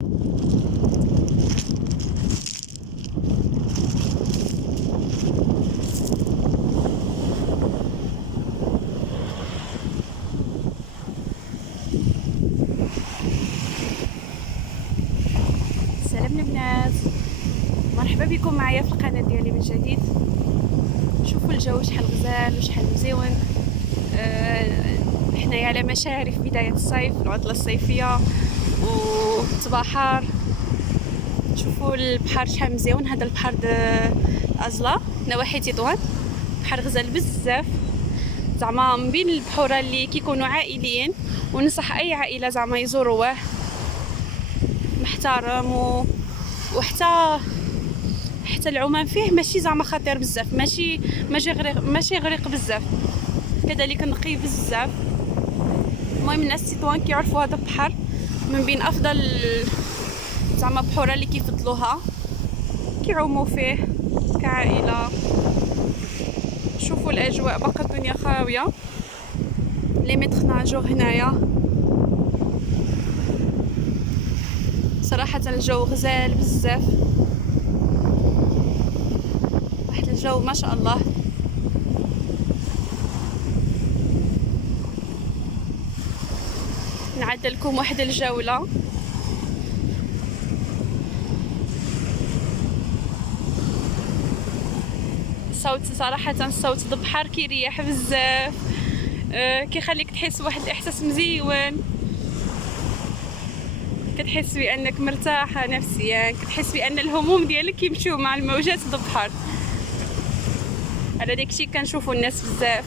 سلام البنات، مرحبا بكم معايا في القناه ديالي من جديد. شوفوا الجو شحال غزال وشحال مزيون. حنايا على مشارف بدايه الصيف، العطله الصيفيه وتبحر. شوفوا البحر شحال مزيون. هذا البحر ازلا نواحي تطوان، بحر غزال بزاف، زعما من بين البحور اللي كيكونوا عائليين، وننصح اي عائله زعما يزوروه. محترم وحتى العومان فيه ماشي زعما خطير بزاف، ماشي غريق بزاف، كذلك نقي بزاف. المهم الناس تطوان كيعرفوا هذا البحر من بين افضل زعما بحوره اللي كيفضلوها، كيعوموا فيه كعائله. شوفوا الاجواء، باقا الدنيا خاويه. لي متر ناجور هنايا صراحه الجو غزال بزاف، واحد الجو ما شاء الله. نعدلكم واحد الجوله. الصوت صراحه الصوت البحر كيريح بزاف، كيخليك تحس واحد الاحساس مزيون، كتحس بانك مرتاحه نفسيا، كتحس بان الهموم ديالك كيمشيو مع الموجات البحر. على داكشي كنشوفوا الناس بزاف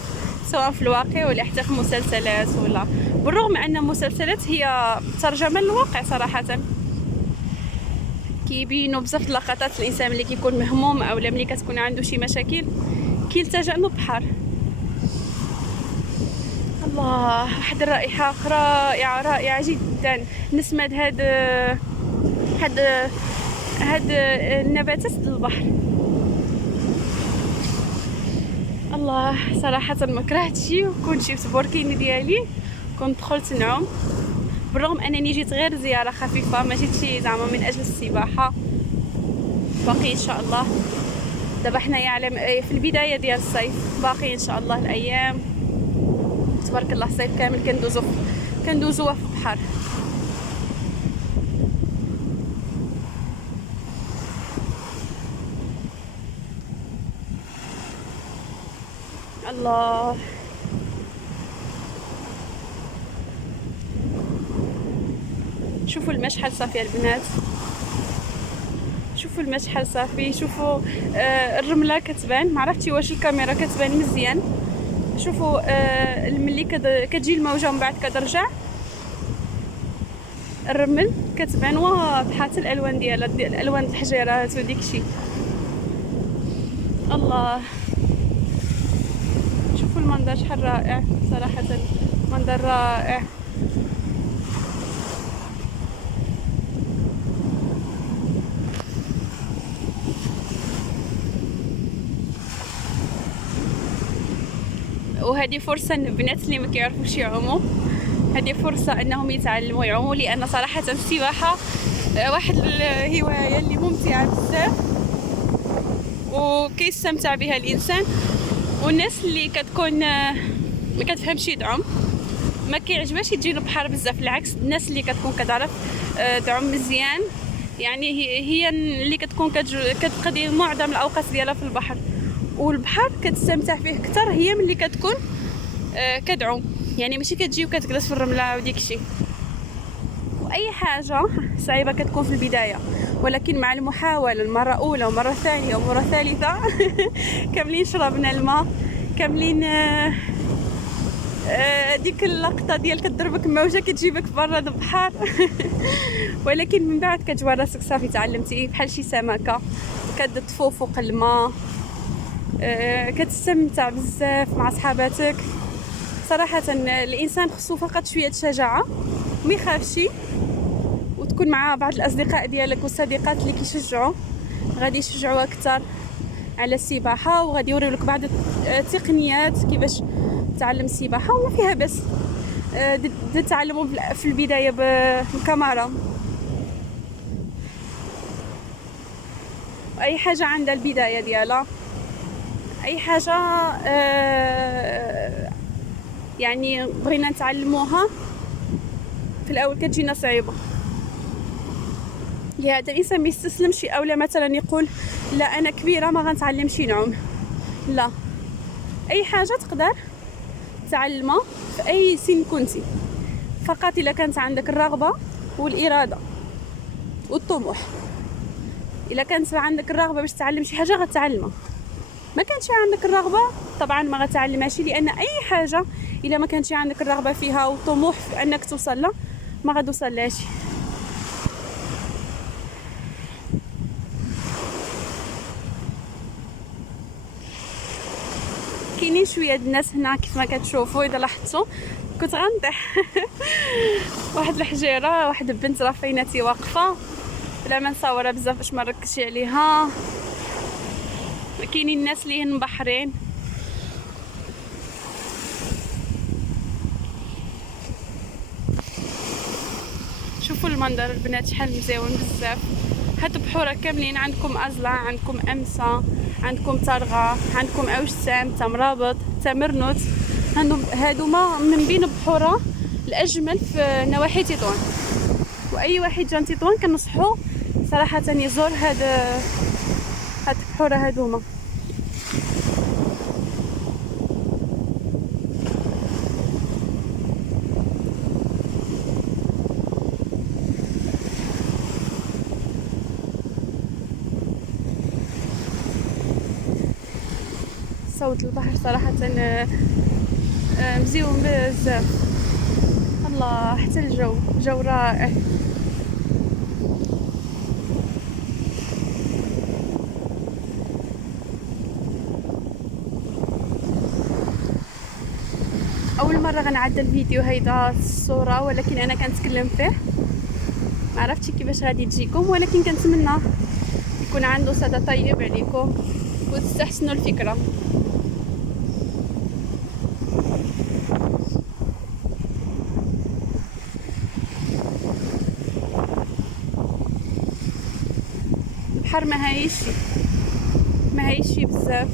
سواء في الواقع ولا حتى في المسلسلات، ولا بالرغم ان المسلسلات هي ترجمه للواقع صراحه، كيبينوا بزاف اللقطات الانسان اللي كيكون مهموم او ملي كتكون عنده شي مشاكل كيلتجأ للبحر. الله، واحد الرائحه رائعه جدا. نسمة هاد النباتات البحر. الله، صراحه ما كرهتشي، وكنت جبت بوركيني ديالي كنت دخلت نعوم، بالرغم انني جيت غير زياره خفيفه، ما جيتش زعما من اجل السباحه. باقي ان شاء الله. دابا حنايا على في البدايه ديال الصيف، باقي ان شاء الله الايام. تبارك الله، الصيف كامل كندوزوه في البحر. الله، شوفوا الماء شحال صافي البنات، شوفوا الماء شحال صافي. شوفوا الرمله كتبان، ما عرفتي واش الكاميرا كتبان مزيان. شوفوا ملي كتجي الموجه من بعد كترجع، الرمل كتبان واضحه، حتى الالوان ديالها، الالوان الحجيرات وديكشي. الله، شوفوا المنظر شحال رائع، صراحه منظر رائع. وهذه فرصه للبنات اللي ما كيعرفوش يعوموا، هذه فرصه انهم يتعلموا يعوموا، لان صراحه السباحه واحد الهوايه اللي ممتعه بزاف وكيستمتع بها الانسان. والناس اللي كتكون ما كتفهمش تعوم ما كيعجبهاش تجي البحر بزاف، العكس الناس اللي كتكون كتعرف تعوم مزيان، يعني هي اللي كتكون كتقضي معظم الاوقات ديالها في البحر، والبحر كتستمتع فيه اكثر هي ملي كتكون كتعوم، يعني ماشي كتجي وكتجلس في الرمله وديك الشيء. واي حاجه صعيبه كتكون في البدايه، ولكن مع المحاوله المره اولى ومره ثانيه ومره ثالثه كاملين شربنا الماء، كاملين ديك اللقطه ديال كتضربك الموجه كتجيبك برا البحر ولكن من بعد كتجبر راسك صافي تعلمتي، بحال شي سمكه كتطفو فوق الماء، كتستمتع بزاف مع صحاباتك. صراحه الانسان خصو فقط شويه شجاعه، ما يخافش، وتكون مع بعض الاصدقاء ديالك والصديقات اللي كيشجعوا، غادي يشجعوا اكثر على السباحه، وغادي يوريو لك بعض التقنيات كيفاش تعلم السباحه، وما فيها بس تعلموا في البدايه بالكاميرا. واي حاجه عندها البدايه ديالها. اي حاجه يعني بغينا نتعلموها في الاول كتجينا صعيبه. لهذا الانسان ما يستسلمش، اولا مثلا يقول لا انا كبيره ما غنتعلمش نعوم. لا، اي حاجه تقدر تعلمها في اي سن كنتي، فقط الا كانت عندك الرغبه والاراده والطموح. الا كانت عندك الرغبه باش تعلم شي حاجه غتعلمها، ما كانش عندك الرغبه طبعا ما غتعلمهاش، لان اي حاجه الا ما كانش عندك الرغبه فيها وطموح في انك توصل لها ما غتوصلهاش. كاينين شويه الناس هنا كيف ما كتشوفوا، اذا لاحظتوا كنت غنطيح واحد الحجيره، واحد البنت راه فايناتي واقفه بلا ما نصورها بزاف باش ما نركزش عليها. كاينين الناس اللي مبحرين. شوفوا المنظر البنات شحال مزيون بزاف. هادو بحوره كاملين، عندكم ازلع، عندكم امسا، عندكم ترغا، عندكم اوشتام، تمرابط، تمرنوت. هادوما من بين بحوره الاجمل في نواحي تطوان. واي واحد جا تطوان كنصحو صراحه يزور هاد البحوره هادوما. صوت البحر صراحه مزيون بزاف. الله، حتى الجو رائع. اول مره غنعدل الفيديو هيدا الصوره، ولكن انا كنتكلم فيه ما عرفتش كيفاش غادي تجيكم، ولكن كنتمنى يكون عنده صدى طيب عليكم وتستحسنوا الفكره. البحر ما هايشي بزاف.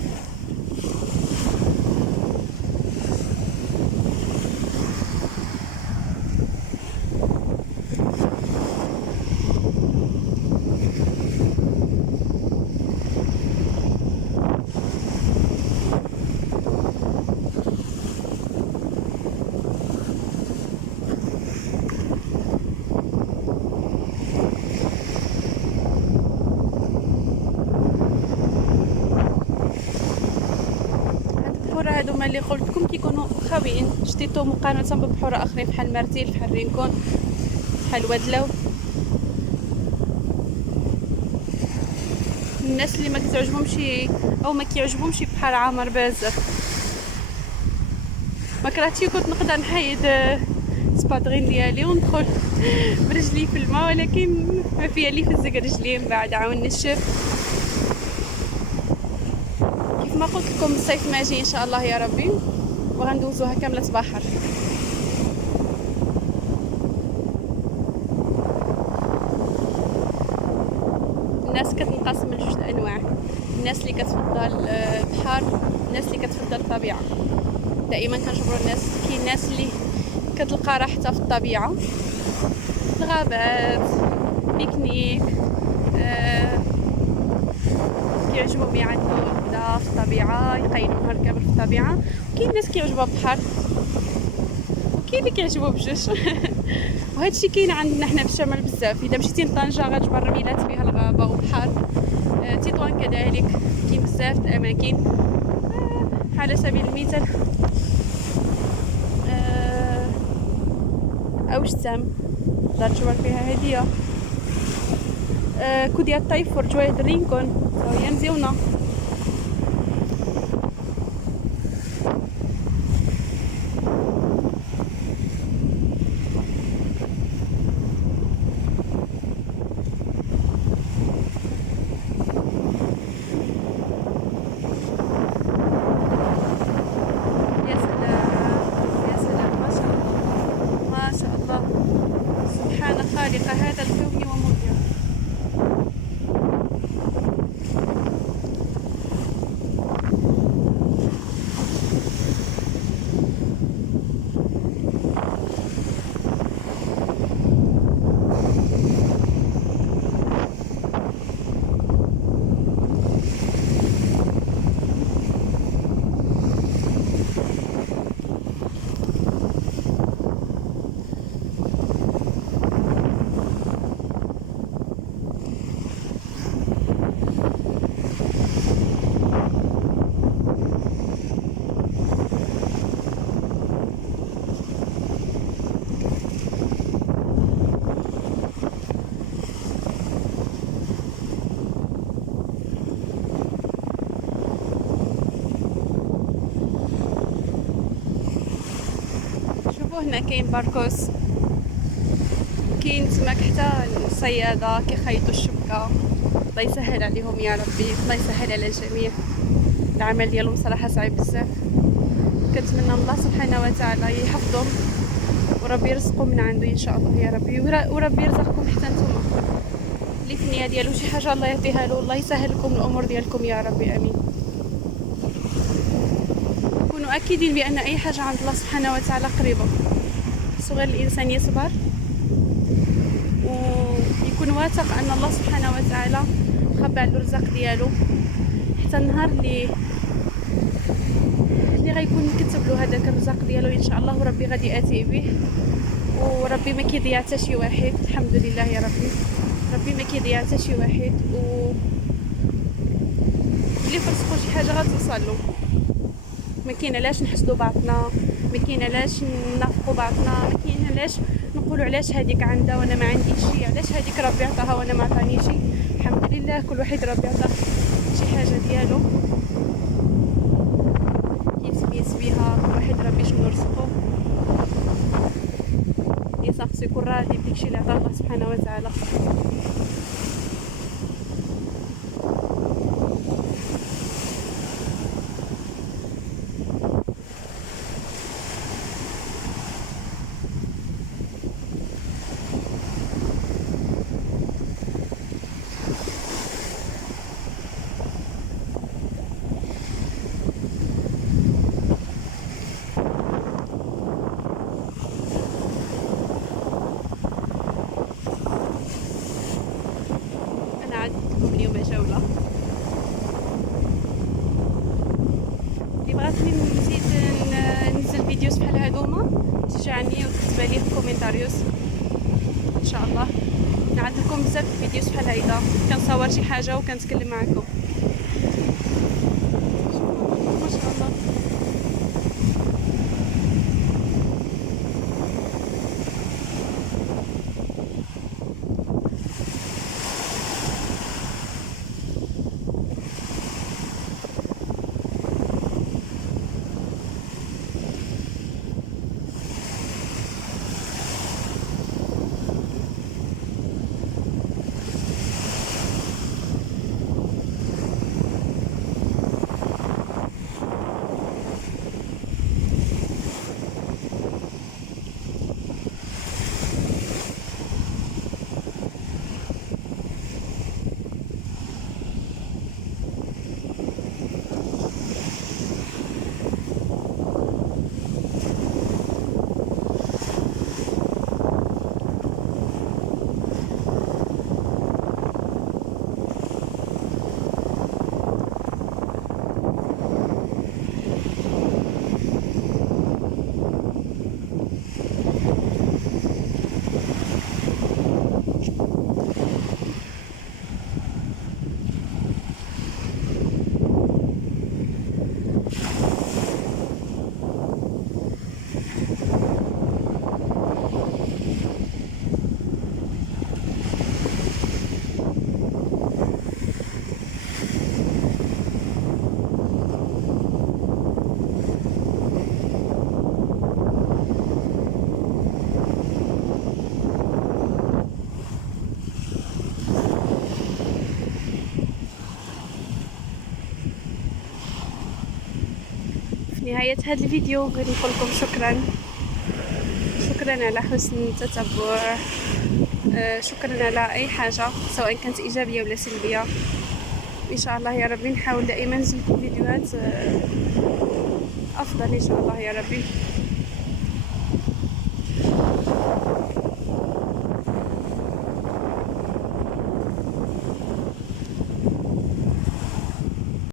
هادو هما اللي قلت لكم كيكونوا خاويين شتيتو مقارنه ببحور اخرين بحال مرتيل، بحال رينكون، بحال وادلو. الناس اللي ما كتعجبهمش او ما كيعجبهمش بحر عامر بزاف. ما كرهتي كنت نقدر نحيد سبادغين ديالي وندخل برجلي في الماء، ولكن ما فيها لي فزق رجلي من بعد عاون نشف. كيف ما قلت لكم الصيف ماجي ان شاء الله يا ربي، وغندوزوها كامله بحر. الناس كتنقسم لجوج انواع، الناس اللي كتفضل البحر، الناس اللي كتفضل الطبيعه. دائما كنجبروا الناس، كاين الناس اللي كتلقى راحتها في الطبيعه، الغابات، بيكنيك، كيعجبهم يعدوا هكذا في الطبيعه، يقيلوا نهار كامل في الطبيعه. وكاين الناس كيعجبها البحر، وكاين اللي كيعجبو بجوج وهادشي كاين عندنا حنا في الشمال بزاف. اذا مشيتي لطنجه غتجبر ميلات فيها الغابه وبحر. تطوان كذلك كاين بزاف الاماكن. على سبيل المثال اوشتام تقدر تجبر فيها هديه. كوديا الطيفور، جوايد الرينكون هي مزيونه. خالق هذا الكون ومبدعه. وهنا كاين باركوس، كاين تماك حتى الصيادة كيخيطوا الشبكة. الله يسهل عليهم يا ربي، الله يسهل على الجميع. العمل ديالهم صراحة صعيب بزاف. كنتمنى الله سبحانه وتعالى يحفظهم وربي يرزقهم من عنده ان شاء الله يا ربي، وربي يرزقكم حتى نتوما اللي في النيه ديالو شي حاجه الله يعطيها له. الله يسهل لكم الامور ديالكم يا ربي، امين. كونوا اكيدين بان اي حاجه عند الله سبحانه وتعالى قريبه، صغير الانسان يصبر ويكون واثق ان الله سبحانه وتعالى مخبى له الرزق ديالو حتى النهار اللي غيكون كتب له هذاك الرزق ديالو ان شاء الله، وربي غادي ياتي به، وربي ما كيضيع حتى شي واحد. الحمد لله يا ربي، ربي ما كيضيع حتى شي واحد، و اللي فرزقو شي حاجه غتوصل له. ما كاين علاش نحسدوا بعضنا، ما كاين علاش ننافقوا بعضنا، ما كاين علاش نقولوا علاش هذيك عندها وانا ما عنديش شي، علاش هذيك ربي عطاها وانا ما عطانيش. الحمد لله كل واحد ربي عطاه شي حاجه ديالو يتميز بها، كل واحد ربي شنو رزقو. الانسان خصو يكون راضي بداكشي اللي عطاه الله سبحانه وتعالى. عدتكم اليوم جولة. اللي بغاتني نزيد ننزل فيديوز بحال هادوما تشجعني وتكتبها لي في كومنتاريوس ان شاء الله. نعد لكم بزاف فيديوز بحال هيدا، كنصور شي حاجه وكنتكلم معكم. ما شاء الله. نهاية هذا الفيديو غادي نقول لكم شكرا على حسن التتبع. شكرا على اي حاجه سواء كانت ايجابيه ولا سلبيه. ان شاء الله يا ربي نحاول دائما ننزل لكم فيديوهات افضل ان شاء الله يا ربي.